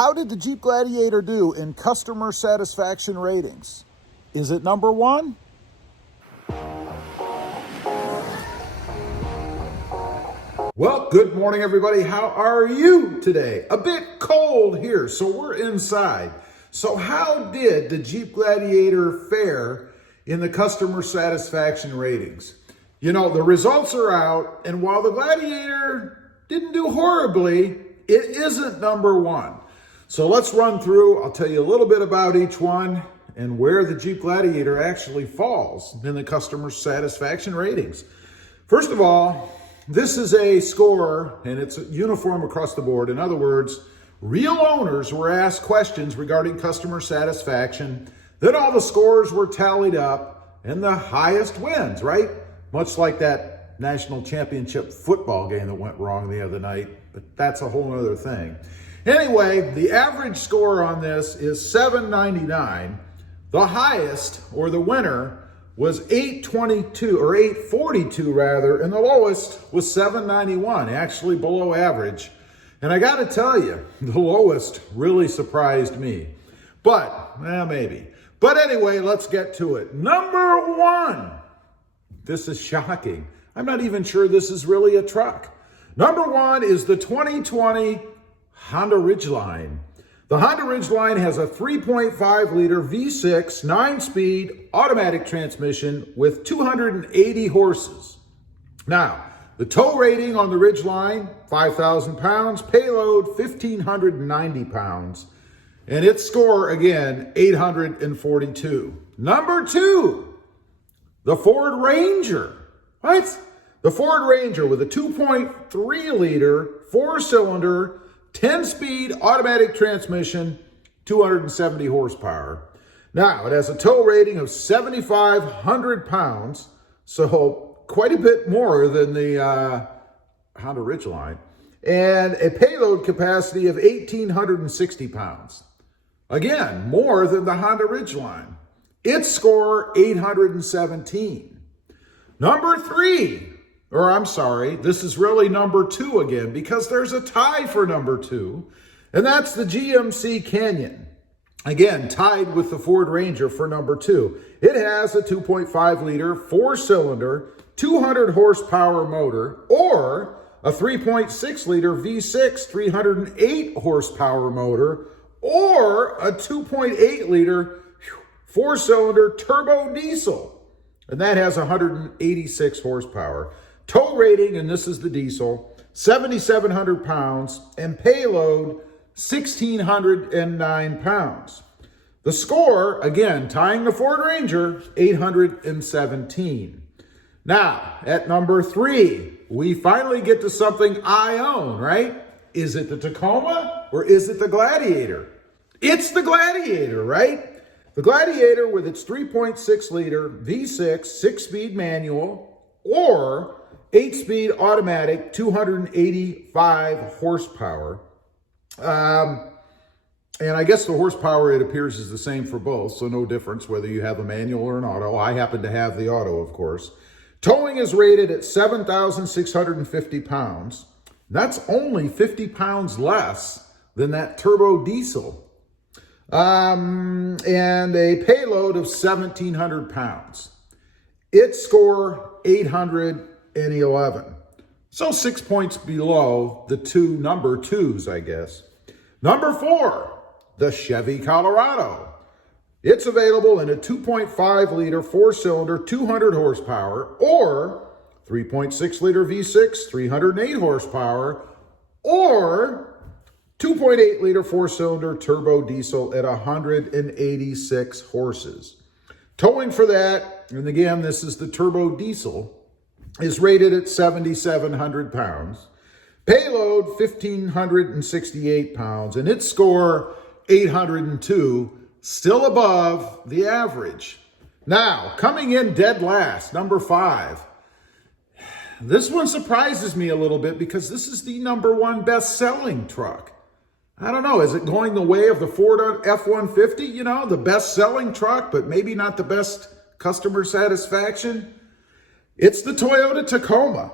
How did the Jeep Gladiator do in customer satisfaction ratings? Is it number one? Well, good morning, everybody. How are you today? A bit cold here, so we're inside. So how did the Jeep Gladiator fare in the customer satisfaction ratings? You know, the results are out, and while the Gladiator didn't do horribly, it isn't number one. So let's run through. I'll tell you a little bit about each one and where the Jeep Gladiator actually falls in the customer satisfaction ratings. First of all, this is a score, and it's uniform across the board. In other words, real owners were asked questions regarding customer satisfaction. Then all the scores were tallied up, and the highest wins, right? Much like that national championship football game that went wrong the other night, but that's a whole other thing. Anyway, the average score on this is 799. The highest, or the winner, was 822, or 842 rather, and the lowest was 791, actually below average. And I gotta tell you, the lowest really surprised me. But, maybe. But anyway, let's get to it. Number one. This is shocking. I'm not even sure this is really a truck. Number one is the 2020 Honda Ridgeline. The Honda Ridgeline has a 3.5 liter V6 9-speed automatic transmission with 280 horses. Now, the tow rating on the Ridgeline, 5,000 pounds, payload 1,590 pounds, and its score, again, 842. Number two, the Ford Ranger. What? The Ford Ranger with a 2.3 liter, 4-cylinder, 10-speed automatic transmission, 270 horsepower. Now, it has a tow rating of 7,500 pounds, so quite a bit more than the Honda Ridgeline, and a payload capacity of 1,860 pounds. Again, more than the Honda Ridgeline. Its score, 817. Number three. This is really number two again, because there's a tie for number two, and that's the GMC Canyon. Again, tied with the Ford Ranger for number two. It has a 2.5 liter, 4-cylinder, 200 horsepower motor, or a 3.6 liter V6, 308 horsepower motor, or a 2.8 liter, 4-cylinder turbo diesel, and that has 186 horsepower. Tow rating, and this is the diesel, 7,700 pounds, and payload, 1,609 pounds. The score, again, tying the Ford Ranger, 817. Now, at number three, we finally get to something I own, right? Is it the Tacoma, or is it the Gladiator? It's the Gladiator, right? The Gladiator with its 3.6 liter V6 6-speed manual, or 8-speed automatic, 285 horsepower. And I guess the horsepower, it appears, is the same for both, so no difference whether you have a manual or an auto. I happen to have the auto, of course. Towing is rated at 7,650 pounds. That's only 50 pounds less than that turbo diesel. And a payload of 1,700 pounds. Its score, 811. So 6 points below the two number twos, I guess. Number four, the Chevy Colorado. It's available in a 2.5 liter, 4-cylinder, 200 horsepower, or 3.6 liter V6, 308 horsepower, or 2.8 liter, 4-cylinder turbo diesel at 186 horses. Towing for that, and again, this is the turbo diesel, is rated at 7,700 pounds. Payload, 1,568 pounds, and its score, 802, still above the average. Now, coming in dead last, number five. This one surprises me a little bit because this is the number one best-selling truck. I don't know, is it going the way of the Ford F-150? You know, the best-selling truck, but maybe not the best customer satisfaction? It's the Toyota Tacoma.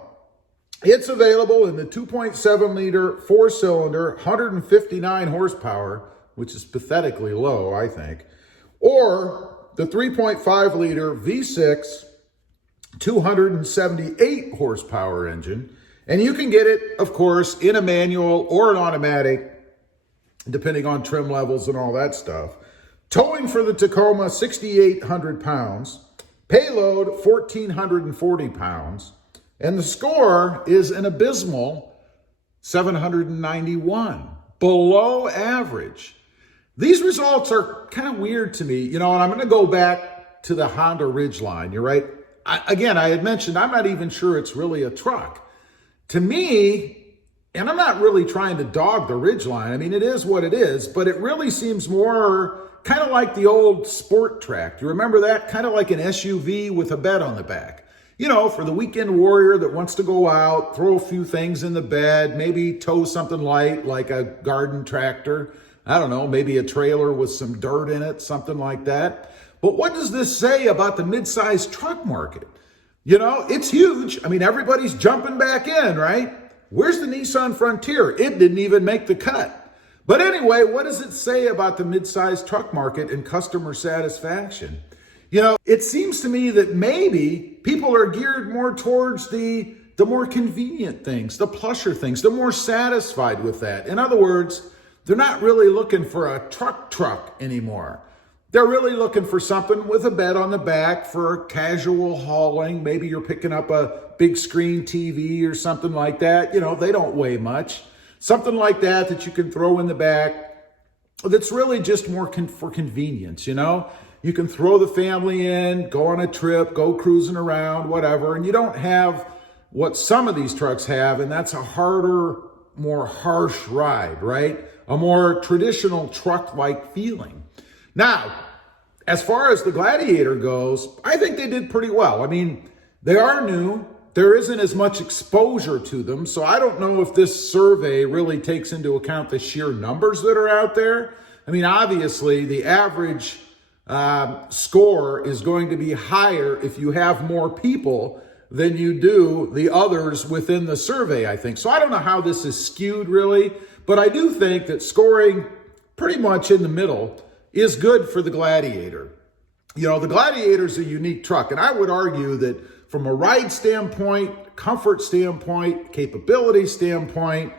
It's available in the 2.7 liter, 4-cylinder, 159 horsepower, which is pathetically low, I think, or the 3.5 liter V6, 278 horsepower engine. And you can get it, of course, in a manual or an automatic, depending on trim levels and all that stuff. Towing for the Tacoma, 6,800 pounds. Payload, 1,440 pounds. And the score is an abysmal 791, below average. These results are kind of weird to me, and I'm going to go back to the Honda Ridgeline. You're right. I had mentioned I'm not even sure it's really a truck. To me, and I'm not really trying to dog the Ridgeline. I mean, it is what it is, but it really seems more kind of like the old Sport Track. You remember that? Kind of like an SUV with a bed on the back. For the weekend warrior that wants to go out, throw a few things in the bed, maybe tow something light like a garden tractor. I don't know, maybe a trailer with some dirt in it, something like that. But what does this say about the mid-sized truck market? It's huge. I mean, everybody's jumping back in, right? Where's the Nissan Frontier? It didn't even make the cut. But anyway, what does it say about the mid-sized truck market and customer satisfaction? It seems to me that maybe people are geared more towards the more convenient things, the plusher things. They're more satisfied with that. In other words, they're not really looking for a truck anymore. They're really looking for something with a bed on the back for casual hauling. Maybe you're picking up a big screen TV or something like that. They don't weigh much. Something like that you can throw in the back that's really just more for convenience, You can throw the family in, go on a trip, go cruising around, whatever, and you don't have what some of these trucks have, and that's a harder, more harsh ride, right? A more traditional truck-like feeling. Now, as far as the Gladiator goes, I think they did pretty well. I mean, they are new. There isn't as much exposure to them, so I don't know if this survey really takes into account the sheer numbers that are out there. I mean, obviously, the average score is going to be higher if you have more people than you do the others within the survey, I think. So I don't know how this is skewed really, but I do think that scoring pretty much in the middle is good for the Gladiator. The Gladiator is a unique truck, and I would argue that from a ride standpoint, comfort standpoint, capability standpoint,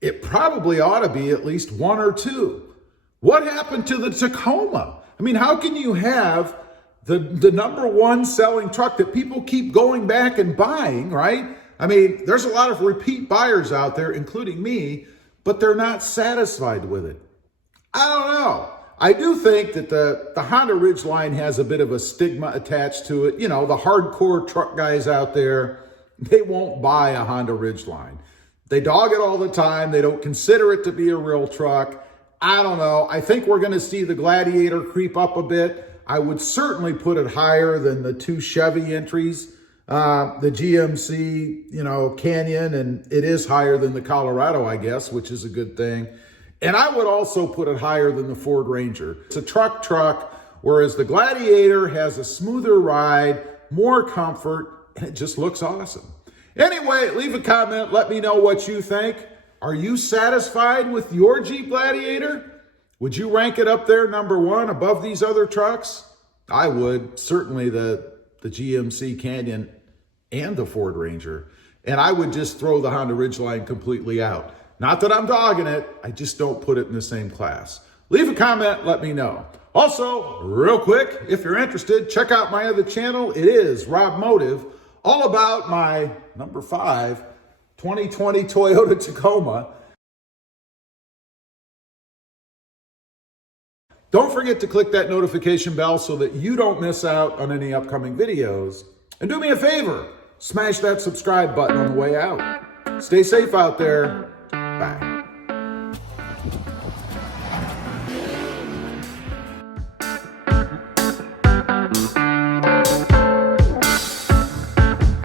it probably ought to be at least one or two. What happened to the Tacoma? I mean, how can you have the number one selling truck that people keep going back and buying, right? I mean, there's a lot of repeat buyers out there, including me, but they're not satisfied with it. I don't know. I do think that the Honda Ridgeline has a bit of a stigma attached to it. The hardcore truck guys out there, they won't buy a Honda Ridgeline. They dog it all the time. They don't consider it to be a real truck. I don't know. I think we're going to see the Gladiator creep up a bit. I would certainly put it higher than the two Chevy entries, the GMC, Canyon, and it is higher than the Colorado, I guess, which is a good thing. And I would also put it higher than the Ford Ranger. It's a truck, whereas the Gladiator has a smoother ride, more comfort, and it just looks awesome. Anyway, leave a comment. Let me know what you think. Are you satisfied with your Jeep Gladiator? Would you rank it up there number one above these other trucks? I would. Certainly the GMC Canyon and the Ford Ranger. And I would just throw the Honda Ridgeline completely out. Not that I'm dogging it, I just don't put it in the same class. Leave a comment, let me know. Also, real quick, if you're interested, check out my other channel. It is Rob Motive, all about my number 5 2020 Toyota Tacoma. Don't forget to click that notification bell so that you don't miss out on any upcoming videos. And do me a favor, smash that subscribe button on the way out. Stay safe out there. Bye.